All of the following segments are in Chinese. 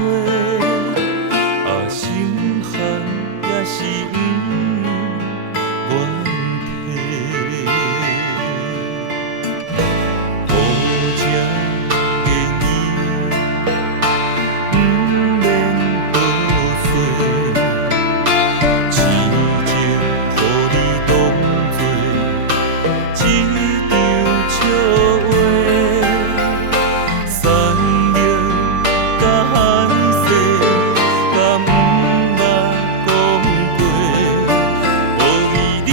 啊，心寒也是不愿退。好这个年，不免多岁，痴情予你当作一场笑话。山盟甲海誓，甲毋捌讲过，无意你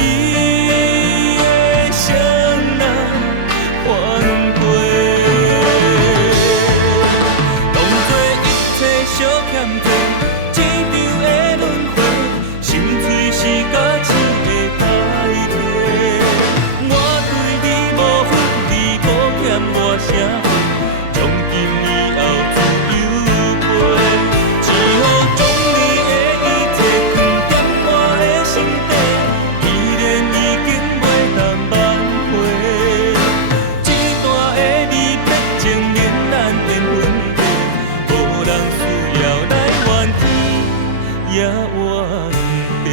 的双人反背，当作一切小欠债，一场的轮回，心碎是甲一个代替。我对你无恨，你无欠我啥。从今以后自由飞，只好将你的遗体藏在我的心底，依然已经袂当挽回。这段的离别情连咱缘分地，无人需要来怨天也怨地。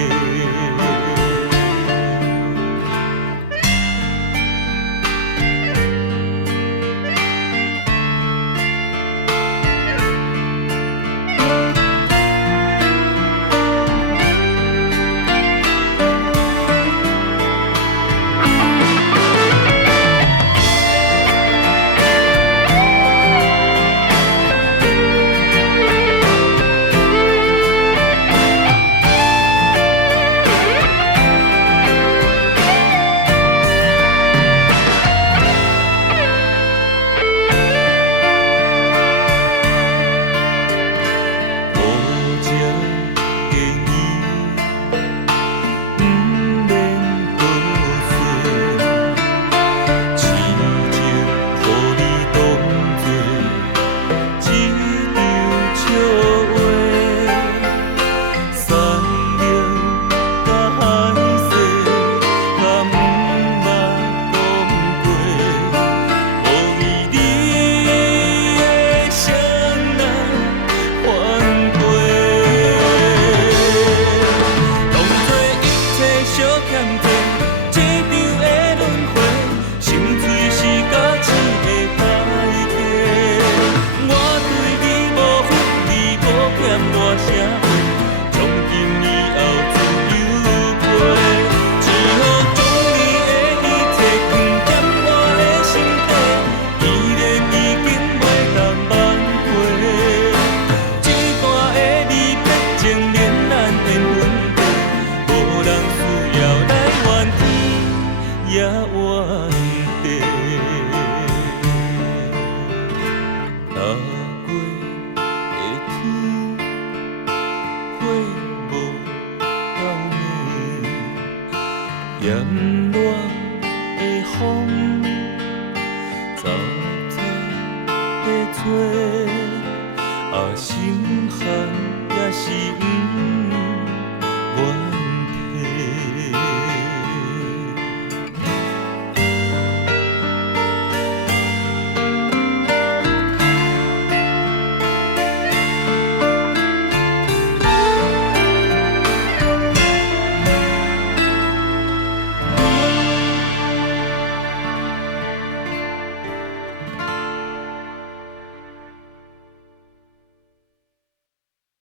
也怨地，踏过的天，花无够美，炎热的风，早早的吹，啊，心寒也是